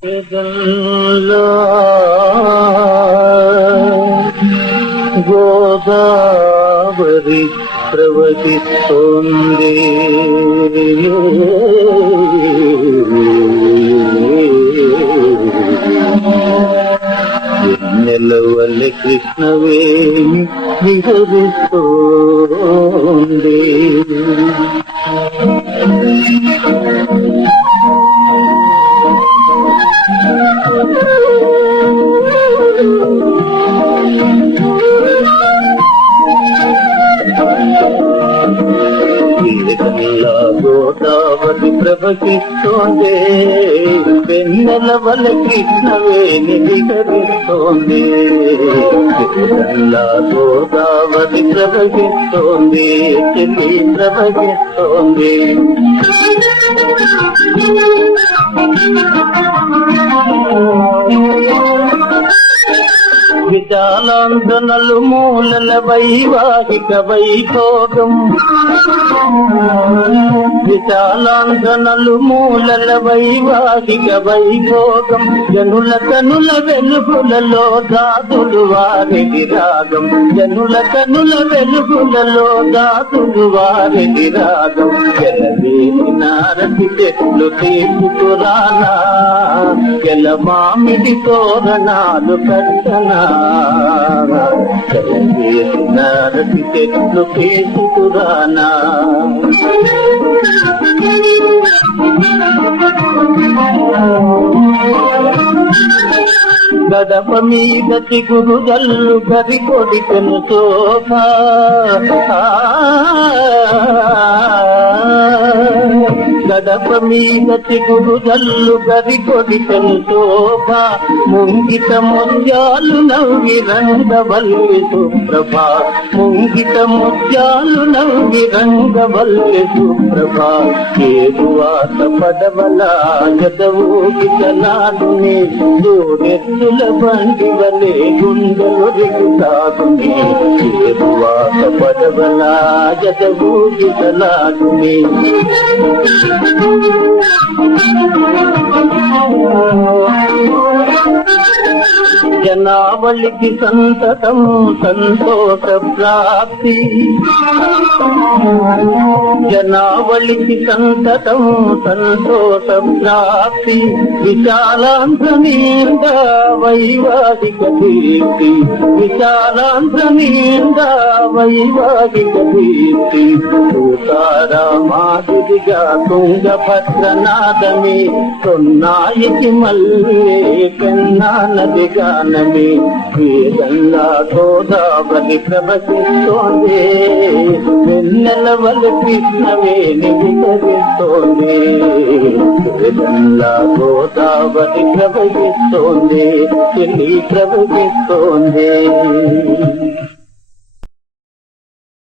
గోదావరి ప్రవహిస్తోంది నెలవల్లి కృష్ణవేణి విహరిస్తోంది. గోదావరి ప్రవహిస్తోంది, వెన్నెల వల్ల కృష్ణవేణి విహరిస్తోంది. గోదావరి ప్రవహిస్తోంది, చెల్లి ప్రవహిస్తోంది. విశాలాంధ్రనలు మూలల వైవాహిక వైభోగం, విశాలాంధ్రనలు మూలల వైవాహిక వైభోగం. జనుల కనుల వెలుగులలో దాతులు వారికి రాగం, జనుల కనుల వెలుగులలో దాతులు వారికి రాగం. నారటి చెట్లు తీసుకురానా, ఎల మామిడి తోరణాలు కట్టనా, నారటి చెట్లు తీసుకురానా. గడప మీద చిగురు గల్లు గరి కొడికను శోభ, గడప మీద చిగురు గల్లు గరి కొడికను శోభ. ముంగిట ముత్యాలు నవ్వి రంగవల్లి సుప్రభ, ముంగిట ముత్యాలు నవ్వి రంగవల్లి సుప్రభ. ఏడువాత పడవల జదవూగితలాడునే, జోడెత్తుల బండి వలే గుండెలు రిగుతాడునే. ఏడువాత పడవల జదవూగితలాడునే. జనావళికి సంతతం సంతోష ప్రాప్తి, జనావళికి సంతతం సంతోష ప్రాప్తి. విశాలాంధ్ర నిండా వైవాహిక కీర్తి, విశాలాంధ్ర నిండా వైవాహిక కీర్తి. మాదిరిగా తుంగభద్రనాదమే, కొన్నాయికి మల్లే పెన్నా నది గానమే. వేదంలా గోదావరి ప్రవహిస్తోంది, వెన్నెల వల్ల కృష్ణవేణి విహరిస్తోంది. వేదంలా గోదావరి ప్రవహిస్తోంది, చెల్లి ప్రవహిస్తోంది.